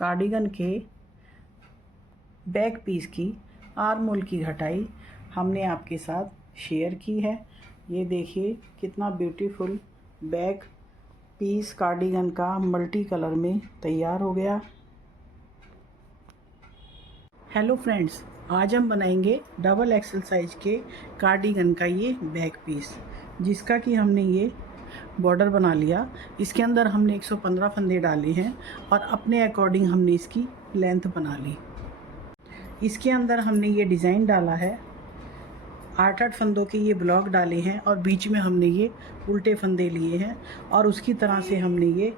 Cardigan के back piece की arm hole की घटाई हमने आपके साथ शेयर की है। ये देखिए कितना ब्यूटीफुल बैक पीस कार्डिगन का मल्टी कलर में तैयार हो गया। हेलो फ्रेंड्स, आज हम बनाएंगे डबल एक्सल साइज के कार्डिगन का ये बैक पीस, जिसका कि हमने ये बॉर्डर बना लिया। इसके अंदर हमने 115 फंदे डाले हैं और अपने अकॉर्डिंग हमने इसकी लेंथ बना ली। इसके अंदर हमने ये डिज़ाइन डाला है, 8-8 फंदों के ये ब्लॉक डाले हैं और बीच में हमने ये उल्टे फंदे लिए हैं और उसकी तरह से हमने ये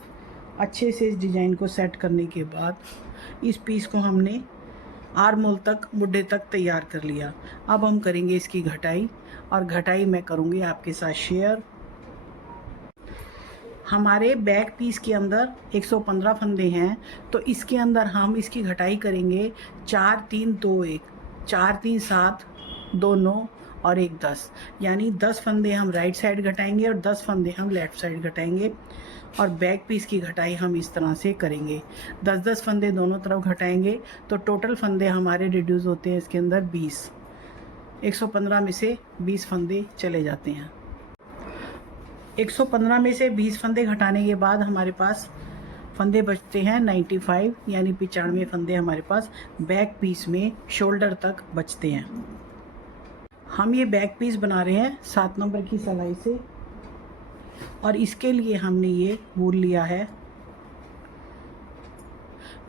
अच्छे से इस डिज़ाइन को सेट करने के बाद इस पीस को हमने आर्म होल तक, मुड्ढे तक तैयार कर लिया। अब हम करेंगे इसकी घटाई और घटाई मैं करूँगी आपके साथ शेयर। हमारे बैक पीस के अंदर 115 फंदे हैं, तो इसके अंदर हम इसकी घटाई करेंगे 4 3 2 1, 4 3 7 2 9 और 1 10, यानी 10 फंदे हम राइट साइड घटाएंगे और 10 फंदे हम लेफ़्ट साइड घटाएंगे। और बैक पीस की घटाई हम इस तरह से करेंगे, 10-10 फंदे दोनों तरफ घटाएंगे तो टोटल फंदे हमारे रिड्यूस होते हैं इसके अंदर 20। 115 में से 20 फंदे चले जाते हैं। 115 में से 20 फंदे घटाने के बाद हमारे पास फंदे बचते हैं 95, यानी 95 फंदे हमारे पास बैक पीस में शोल्डर तक बचते हैं। हम ये बैक पीस बना रहे हैं 7 नंबर की सिलाई से और इसके लिए हमने ये वूल लिया है।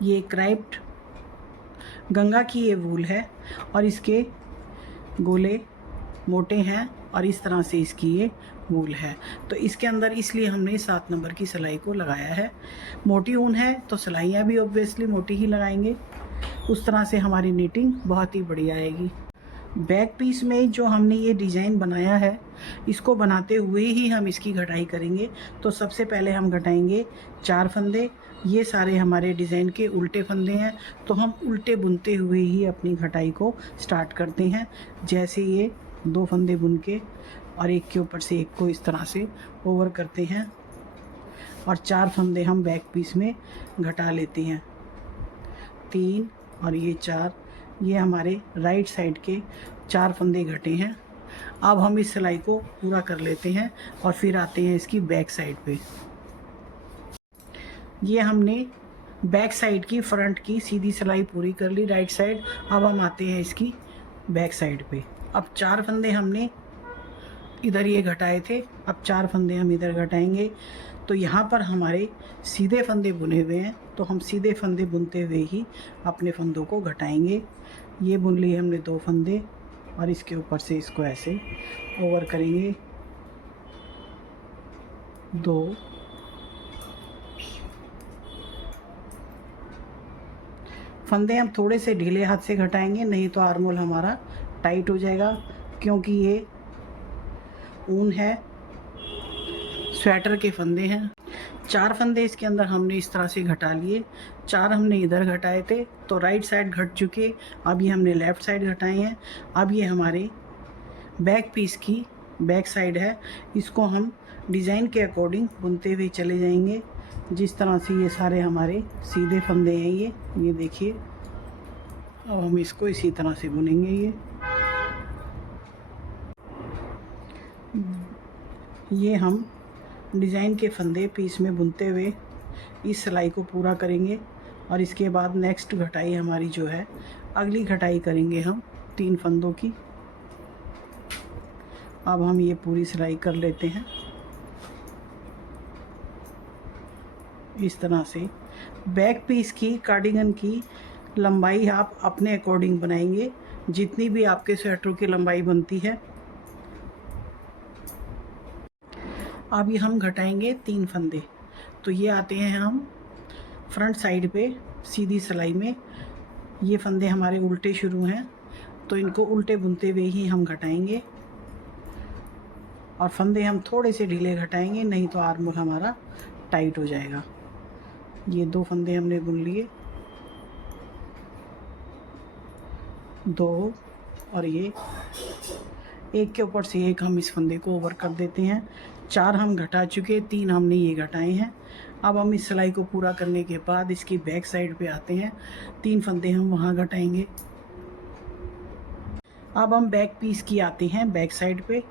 ये क्राइप्ड गंगा की ये वूल है और इसके गोले मोटे हैं और इस तरह से इसकी ये वूल है। तो इसके अंदर इसलिए हमने 7 नंबर की सिलाई को लगाया है। मोटी ऊन है तो सिलाइयाँ भी ऑब्वियसली मोटी ही लगाएंगे, उस तरह से हमारी नीटिंग बहुत ही बढ़िया आएगी। बैक पीस में जो हमने ये डिज़ाइन बनाया है, इसको बनाते हुए ही हम इसकी घटाई करेंगे। तो सबसे पहले हम घटाएंगे 4 फंदे। ये सारे हमारे डिज़ाइन के उल्टे फंदे हैं, तो हम उल्टे बुनते हुए ही अपनी घटाई को स्टार्ट करते हैं। जैसे ये 2 फंदे बुन के और एक के ऊपर से एक को इस तरह से ओवर करते हैं और 4 फंदे हम बैक पीस में घटा लेते हैं। 3 और ये 4, ये हमारे राइट साइड के 4 फंदे घटे हैं। अब हम इस सिलाई को पूरा कर लेते हैं और फिर आते हैं इसकी बैक साइड पे। ये हमने बैक साइड की फ्रंट की सीधी सिलाई पूरी कर ली राइट साइड। अब हम आते हैं इसकी बैक साइड पे। अब 4 फंदे हमने इधर ये घटाए थे, अब 4 फंदे हम इधर घटाएंगे। तो यहाँ पर हमारे सीधे फंदे बुने हुए हैं, तो हम सीधे फंदे बुनते हुए ही अपने फंदों को घटाएंगे। ये बुन लिए हमने 2 फंदे और इसके ऊपर से इसको ऐसे ओवर करेंगे 2। फंदे हम थोड़े से ढीले हाथ से घटाएंगे, नहीं तो आर्म होल हमारा टाइट हो जाएगा, क्योंकि ये ऊन है, स्वेटर के फंदे हैं। 4 फंदे इसके अंदर हमने इस तरह से घटा लिए। 4 हमने इधर घटाए थे, तो राइट साइड घट चुके। अब ये हमने लेफ़्ट साइड घटाए हैं। अब ये हमारे बैक पीस की बैक साइड है, इसको हम डिज़ाइन के अकॉर्डिंग बुनते हुए चले जाएंगे। जिस तरह से ये सारे हमारे सीधे फंदे हैं, ये देखिए। अब हम इसको इसी तरह से बुनेंगे। ये हम डिज़ाइन के फंदे पीस में बुनते हुए इस सिलाई को पूरा करेंगे और इसके बाद नेक्स्ट घटाई हमारी जो है, अगली घटाई करेंगे हम 3 फंदों की। अब हम ये पूरी सिलाई कर लेते हैं इस तरह से। बैक पीस की कार्डिगन की लंबाई आप अपने अकॉर्डिंग बनाएंगे, जितनी भी आपके स्वेटरों की लंबाई बनती है। अब ये हम घटाएंगे 3 फंदे, तो ये आते हैं हम फ्रंट साइड पे सीधी सिलाई में। ये फंदे हमारे उल्टे शुरू हैं, तो इनको उल्टे बुनते हुए ही हम घटाएंगे और फंदे हम थोड़े से ढीले घटाएंगे, नहीं तो आर्म होल हमारा टाइट हो जाएगा। ये 2 फंदे हमने बुन लिए, 2 और ये एक के ऊपर से एक हम इस फंदे को ओवर कर देते हैं। 4 हम घटा चुके, 3 हमने ये घटाए हैं। अब हम इस सिलाई को पूरा करने के बाद इसकी बैक साइड पे आते हैं, 3 फंदे हम वहाँ घटाएंगे। अब हम बैक पीस की आते हैं बैक साइड पे।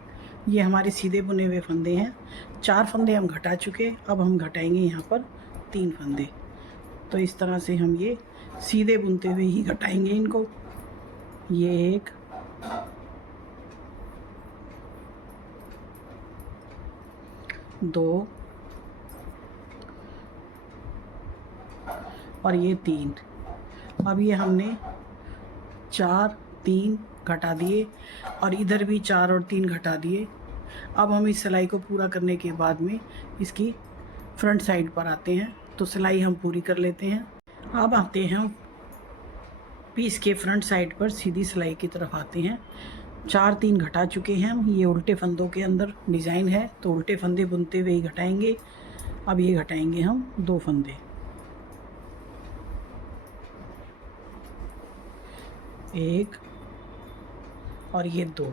ये हमारे सीधे बुने हुए फंदे हैं, 4 फंदे हम घटा चुके, अब हम घटाएंगे यहाँ पर 3 फंदे। तो इस तरह से हम ये सीधे बुनते हुए ही घटाएंगे इनको। ये 1, दो और ये 3। अब ये हमने 4, 3 घटा दिए और इधर भी 4 और 3 घटा दिए। अब हम इस सिलाई को पूरा करने के बाद में इसकी फ्रंट साइड पर आते हैं, तो सिलाई हम पूरी कर लेते हैं। अब आते हैं पीस के फ्रंट साइड पर, सीधी सिलाई की तरफ आते हैं। 4, 3 घटा चुके हैं हम। ये उल्टे फंदों के अंदर डिज़ाइन है, तो उल्टे फंदे बुनते हुए ही घटाएंगे। अब ये घटाएंगे हम 2 फंदे, 1 और ये 2।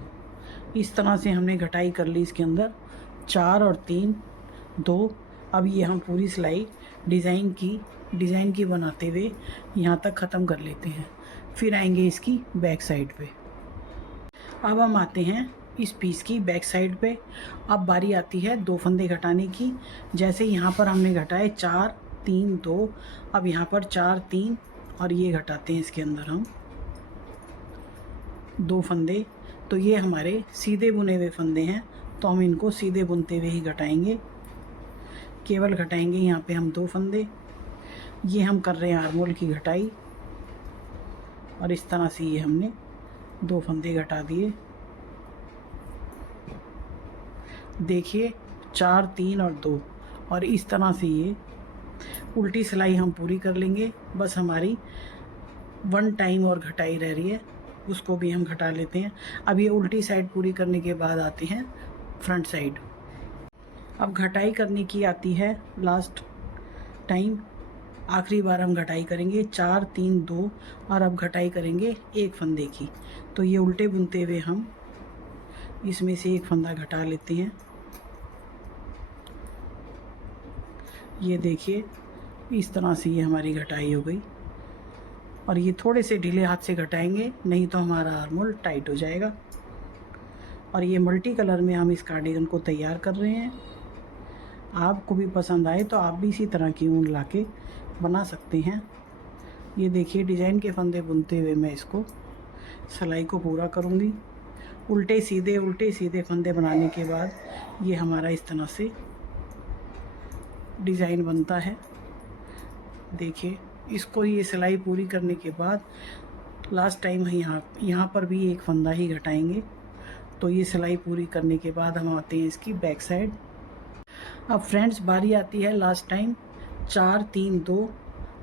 इस तरह से हमने घटाई कर ली इसके अंदर, 4 और 3, 2। अब ये हम पूरी सिलाई डिज़ाइन की बनाते हुए यहाँ तक ख़त्म कर लेते हैं, फिर आएंगे इसकी बैक साइड पे। अब हम आते हैं इस पीस की बैक साइड पे। अब बारी आती है 2 फंदे घटाने की। जैसे यहाँ पर हमने घटाए 4, 3, 2, अब यहाँ पर 4, 3 और ये घटाते हैं इसके अंदर हम 2 फंदे। तो ये हमारे सीधे बुने हुए फंदे हैं, तो हम इनको सीधे बुनते हुए ही घटाएंगे। केवल घटाएंगे यहाँ पे हम 2 फंदे। ये हम कर रहे हैं आर्मोल की घटाई, और इस तरह से ये हमने 2 फंदे घटा दिए। देखिए 4, 3 और 2, और इस तरह से ये उल्टी सिलाई हम पूरी कर लेंगे। बस हमारी 1 टाइम और घटाई रह रही है, उसको भी हम घटा लेते हैं। अब ये उल्टी साइड पूरी करने के बाद आते हैं फ्रंट साइड। अब घटाई करने की आती है लास्ट टाइम, आखिरी बार हम घटाई करेंगे 4, 3, 2, और अब घटाई करेंगे 1 फंदे की। तो ये उल्टे बुनते हुए हम इसमें से 1 फंदा घटा लेते हैं। ये देखिए इस तरह से ये हमारी घटाई हो गई, और ये थोड़े से ढीले हाथ से घटाएंगे, नहीं तो हमारा आर्मोल टाइट हो जाएगा। और ये मल्टी कलर में हम इस कार्डिगन को तैयार कर रहे हैं। आपको भी पसंद आए तो आप भी इसी तरह की ऊन लाके बना सकते हैं। ये देखिए डिज़ाइन के फंदे बुनते हुए मैं इसको सिलाई को पूरा करूँगी। उल्टे सीधे फंदे बनाने के बाद ये हमारा इस तरह से डिज़ाइन बनता है। देखिए इसको ये सिलाई पूरी करने के बाद लास्ट टाइम यहाँ पर भी 1 फंदा ही घटाएंगे। तो ये सिलाई पूरी करने के बाद हम आते हैं इसकी बैक साइड। अब फ्रेंड्स बारी आती है लास्ट टाइम 4, 3, 2,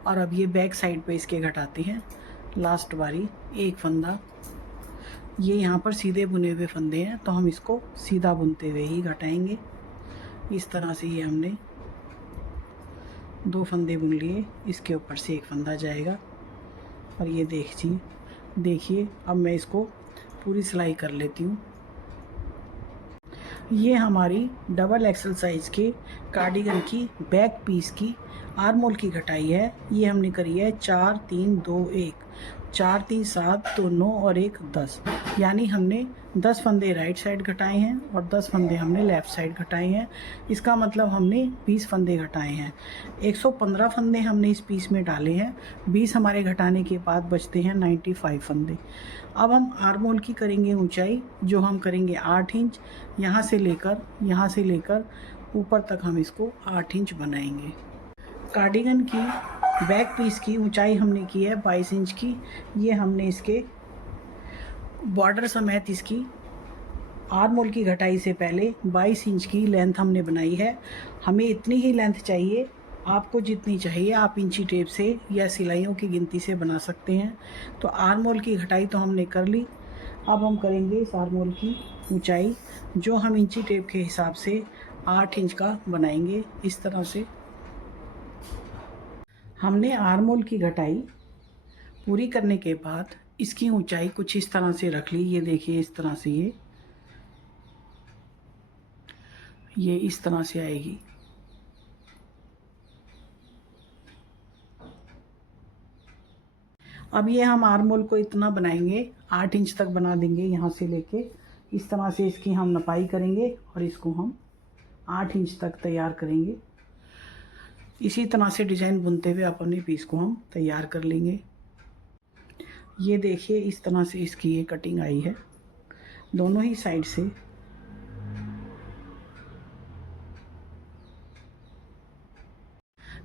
और अब ये बैक साइड पे इसके घटाते हैं। लास्ट बारी 1 फंदा, ये यहाँ पर सीधे बुने हुए फंदे हैं, तो हम इसको सीधा बुनते हुए ही घटाएंगे। इस तरह से ये हमने 2 फंदे बुन लिए, इसके ऊपर से 1 फंदा जाएगा। और ये देखिए अब मैं इसको पूरी सिलाई कर लेती हूँ। ये हमारी डबल एक्सल साइज़ के कार्डिगन की बैक पीस की आर्मोल की घटाई है। ये हमने करी है 4, 3, 2, 1, 4, 3, 7, 2, 9 और 1, 10। यानी हमने 10 फंदे राइट साइड घटाए हैं और 10 फंदे हमने लेफ़्ट साइड घटाए हैं। इसका मतलब हमने 20 फंदे घटाए हैं। 115 फंदे हमने इस पीस में डाले हैं। 20 हमारे घटाने के बाद बचते हैं 95 फंदे। अब हम आर्मोल की करेंगे ऊंचाई, जो हम करेंगे 8 इंच। यहाँ से लेकर ऊपर तक हम इसको 8 इंच बनाएंगे। कार्डिगन की बैक पीस की ऊंचाई हमने की है 22 इंच की। ये हमने इसके बॉर्डर समेत इसकी आर्मोल की घटाई से पहले 22 इंच की लेंथ हमने बनाई है। हमें इतनी ही लेंथ चाहिए, आपको जितनी चाहिए आप इंची टेप से या सिलाइयों की गिनती से बना सकते हैं। तो आर्मोल की घटाई तो हमने कर ली। अब हम करेंगे इस आर्मोल की ऊंचाई, जो हम इंची टेप के हिसाब से 8 इंच का बनाएंगे। इस तरह से हमने आर्मोल की घटाई पूरी करने के बाद इसकी ऊंचाई कुछ इस तरह से रख ली। ये देखिए इस तरह से ये इस तरह से आएगी। अब ये हम आर्मोल को इतना बनाएंगे, 8 इंच तक बना देंगे। यहाँ से लेके इस तरह से इसकी हम नपाई करेंगे और इसको हम 8 इंच तक तैयार करेंगे। इसी तरह से डिज़ाइन बुनते हुए अपने पीस को हम तैयार कर लेंगे। ये देखिए इस तरह से इसकी ये कटिंग आई है दोनों ही साइड से।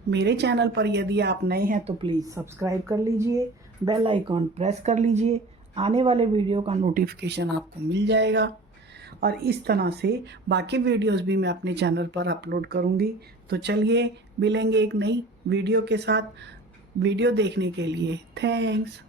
मेरे चैनल पर यदि आप नए हैं तो प्लीज़ सब्सक्राइब कर लीजिए, बेल आइकॉन प्रेस कर लीजिए, आने वाले वीडियो का नोटिफिकेशन आपको मिल जाएगा। और इस तरह से बाकी वीडियोस भी मैं अपने चैनल पर अपलोड करूंगी। तो चलिए मिलेंगे एक नई वीडियो के साथ। वीडियो देखने के लिए थैंक्स।